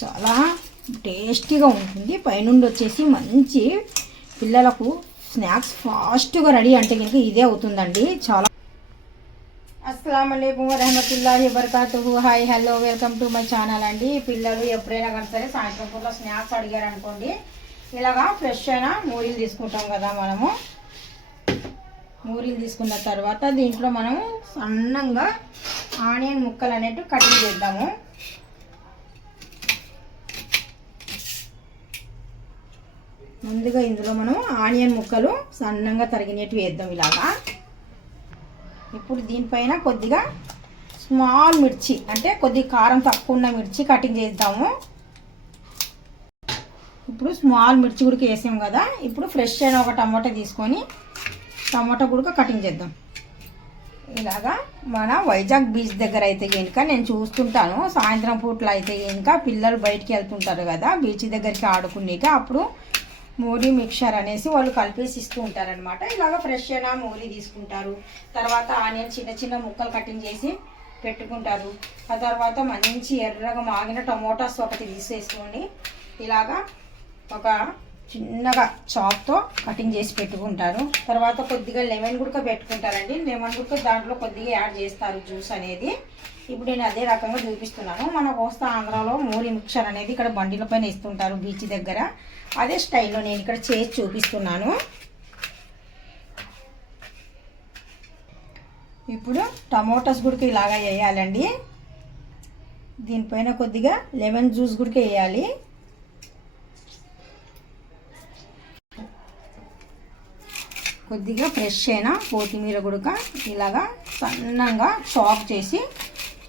చాలా టేస్టీగా ఉంటుంది. పైనుండి వచ్చేసి మంచి పిల్లలకు స్నాక్స్ ఫాస్ట్గా రెడీ అంటే కనుక ఇదే అవుతుందండి. చాలా అస్సలాము అలైకుం వరహమతుల్లాహి వబరకాతుహు. Hi hello welcome to my channel అండి. పిల్లలు ఎప్పుడైనా కానీ సరే సాయంత్రం పూట స్నాక్స్ అడిగారు అనుకోండి, ఇలాగా ఫ్రెష్ అయిన మూరీలు తీసుకుంటాం కదా. మనము మూరీలు తీసుకున్న తర్వాత దీంట్లో మనం సన్నంగా ఆనియన్ ముక్కలు అనేవి కటింగ్ చేద్దాము. ముందుగా ఇందులో మనం ఆనియన్ ముక్కలు సన్నంగా తరిగినట్టు వేద్దాం ఇలాగా. ఇప్పుడు దీనిపైన కొద్దిగా స్మాల్ మిర్చి, అంటే కొద్దిగా కారం తక్కువ ఉన్న మిర్చి కటింగ్ చేద్దాము. ఇప్పుడు స్మాల్ మిర్చి కూడా వేసాం కదా. ఇప్పుడు ఫ్రెష్ అయిన ఒక టమాటా తీసుకొని టమాటా కూడా కటింగ్ చేద్దాం. ఇలాగా మన వైజాగ్ బీచ్ దగ్గర అయితే కనుక నేను చూస్తుంటాను, సాయంత్రం పూటలో అయితే కనుక పిల్లలు బయటికి వెళ్తుంటారు కదా బీచ్ దగ్గరికి ఆడుకునేక, అప్పుడు మూరీ మిక్చర్ అనేసి వాళ్ళు కలిపేసి ఇస్తూ ఉంటారనమాట. ఇలాగ ఫ్రెష్ అయిన మూరీ తీసుకుంటారు. తర్వాత ఆనియన్ చిన్న చిన్న ముక్కలు కటింగ్ చేసి పెట్టుకుంటారు. ఆ తర్వాత మంచి ఎర్రగా మాగిన టమోటాస్ ఒకటి తీసేసుకోండి. ఇలాగా ఒక చిన్నగా చాక్తో కటింగ్ చేసి పెట్టుకుంటారు. తర్వాత కొద్దిగా లెమన్ గుడక పెట్టుకుంటారండి. లెమన్ గుడక దాంట్లో కొద్దిగా యాడ్ చేస్తారు జ్యూస్ అనేది. ఇప్పుడు నేను అదే రకంగా చూపిస్తున్నాను. మన కోస్తా ఆంధ్రాలో మూరీ మిక్చర్ అనేది ఇక్కడ బండిల పైన ఇస్తుంటారు బీచ్ దగ్గర. అదే స్టైల్లో నేను ఇక్కడ చేసి చూపిస్తున్నాను. ఇప్పుడు టమోటాస్ గుడికి ఇలాగా వేయాలండి. దీనిపైన కొద్దిగా లెమన్ జ్యూస్ గుడికి వేయాలి. కొద్దిగా ఫ్రెష్ అయిన కొత్తిమీర గుడక ఇలాగా సన్నంగా చాప్ చేసి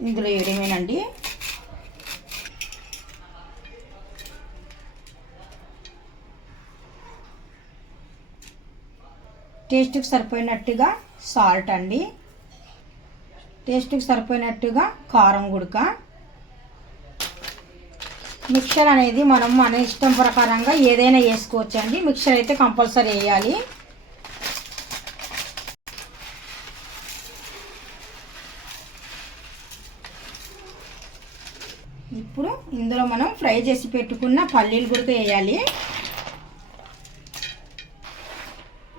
ఇందులో వేయడమేనండి. టేస్ట్కి సరిపోయినట్టుగా సాల్ట్ అండి, టేస్ట్కి సరిపోయినట్టుగా కారం గుడక. మిక్చర్ అనేది మనం మన ఇష్టం ప్రకారంగా ఏదైనా వేసుకోవచ్చు అండి. మిక్చర్ అయితే కంపల్సరీ వేయాలి. ఇప్పుడు ఇందులో మనం ఫ్రై చేసి పెట్టుకున్న పల్లీలు కూడా వేయాలి.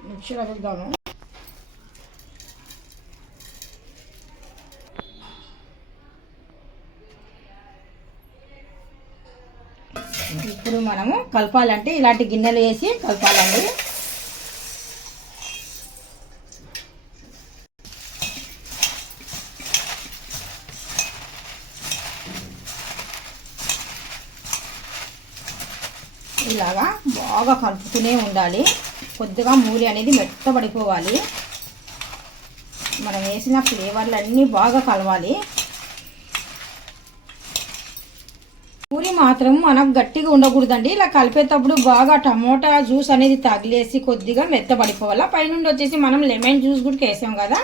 మిక్చర్ అదుద్దాము. ఇప్పుడు మనము కలపాలంటే ఇలాంటి గిన్నెలు వేసి కలపాలండి. ఇలాగా బాగా కలుపుతూనే ఉండాలి. కొద్దిగా మూరి అనేది మెత్తబడిపోవాలి. మనం వేసిన ఫ్లేవర్లు అన్నీ బాగా కలవాలి. పూరి మాత్రం మనకు గట్టిగా ఉండకూడదండి. ఇలా కలిపేటప్పుడు బాగా టమోటా జ్యూస్ అనేది తగిలేసి కొద్దిగా మెత్తబడిపోవాలి. పైనుండి వచ్చేసి మనం లెమన్ జ్యూస్ కూడా వేసాం కదా,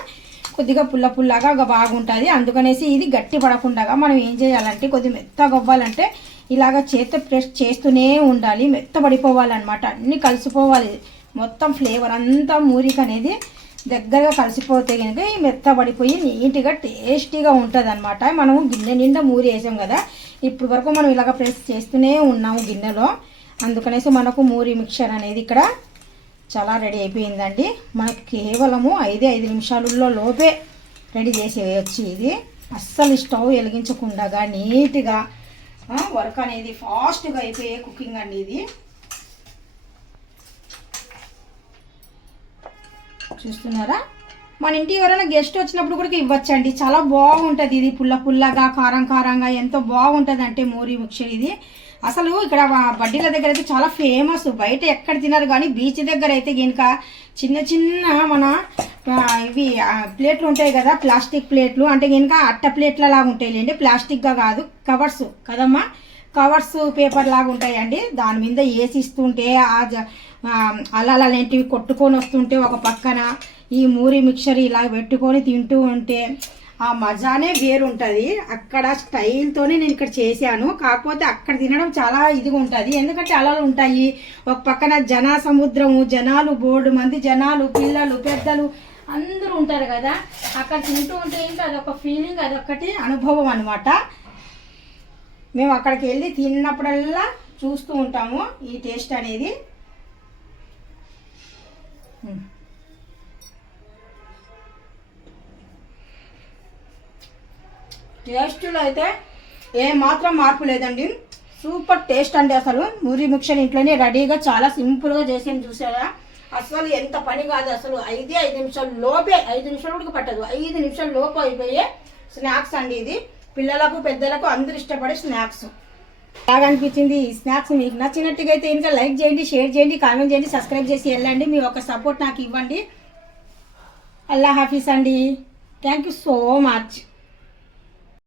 కొద్దిగా పుల్ల పుల్లగా బాగుంటుంది. అందుకనేసి ఇది గట్టి పడకుండా మనం ఏం చేయాలంటే కొద్దిగా మెత్తగా అవ్వాలంటే ఇలాగ చేత్తో ప్రెస్ చేస్తూనే ఉండాలి. మెత్తబడిపోవాలన్నమాట. అన్నీ కలిసిపోవాలి. మొత్తం ఫ్లేవర్ అంతా మూరికి అనేది దగ్గరగా కలిసిపోతే కనుక ఈ మెత్తబడిపోయి నీట్గా టేస్టీగా ఉంటుంది అనమాట. మనము గిన్నె నిండా మూరి వేసాం కదా, ఇప్పుడు వరకు మనం ఇలాగ ప్రెస్ చేస్తూనే ఉన్నాము గిన్నెలో. అందుకనేసి మనకు మూరి మిక్చర్ అనేది ఇక్కడ చాలా రెడీ అయిపోయిందండి. మనకు కేవలము 5 నిమిషాలలో లోపే రెడీ చేసేయచ్చు. ఇది అస్సలు స్టవ్ వెలిగించకుండా నీట్గా వర్క్ అనేది ఫాస్ట్గా అయిపోయే కుకింగ్ అండి ఇది. చూస్తున్నారా, మన ఇంటికి ఎవరైనా గెస్ట్ వచ్చినప్పుడు కూడా ఇవ్వచ్చండి. చాలా బాగుంటుంది ఇది. పుల్ల పుల్లగా కారం కారంగా ఎంతో బాగుంటుంది అంటే మూరీ మిక్చర్ ఇది. అసలు ఇక్కడ బడ్డీల దగ్గర అయితే చాలా ఫేమస్. బయట ఎక్కడ తినరు కానీ బీచ్ దగ్గర అయితే కనుక చిన్న చిన్న మన ఇవి ప్లేట్లు ఉంటాయి కదా, ప్లాస్టిక్ ప్లేట్లు అంటే కనుక అట్ట ప్లేట్ల లాగా ఉంటాయిలేండి, ప్లాస్టిక్గా కాదు, కవర్స్ కదమ్మా, కవర్స్ పేపర్ లాగా ఉంటాయండి. దాని మీద వేసి ఇస్తుంటే అలాంటివి కొట్టుకొని వస్తుంటే ఒక పక్కన ఈ మూరీ మిక్చర్ ఇలా పెట్టుకొని తింటూ ఉంటే ఆ మజానే వేరుంటుంది. అక్కడ స్టైల్తోనే నేను ఇక్కడ చేశాను. కాకపోతే అక్కడ తినడం చాలా ఇదిగా ఉంటుంది, ఎందుకంటే అలలు ఉంటాయి. ఒక పక్కన సముద్రము, జనాలు, బోర్డు మంది జనాలు, పిల్లలు, పెద్దలు అందరూ ఉంటారు కదా. అక్కడ తింటూ ఉంటే ఏంటి అదొక ఫీలింగ్, అదొకటి అనుభవం అనమాట. మేము అక్కడికి వెళ్ళి తిన్నప్పుడల్లా చూస్తూ ఉంటాము ఈ టేస్ట్ అనేది. టేస్ట్లో అయితే ఏ మాత్రం మార్పు లేదండి. సూపర్ టేస్ట్ అండి. అసలు పూరి మిక్చర్ ఇంట్లోనే రెడీగా చాలా సింపుల్గా చేసాను చూసారా. అసలు ఎంత పని కాదు, అసలు 5 నిమిషాల లోపే, 5 నిమిషాలు కూడా పట్టదు, 5 నిమిషాల లోపు అయిపోయే స్నాక్స్ అండి ఇది. పిల్లలకు పెద్దలకు అందరు ఇష్టపడే స్నాక్స్. బాగా అనిపించింది ఈ స్నాక్స్. మీకు నచ్చినట్టుగా అయితే ఇంకా లైక్ చేయండి, షేర్ చేయండి, కామెంట్ చేయండి, సబ్స్క్రైబ్ చేసి వెళ్ళండి. మీ ఒక సపోర్ట్ నాకు ఇవ్వండి. అల్లా హాఫీస్ అండి. Thank you so much.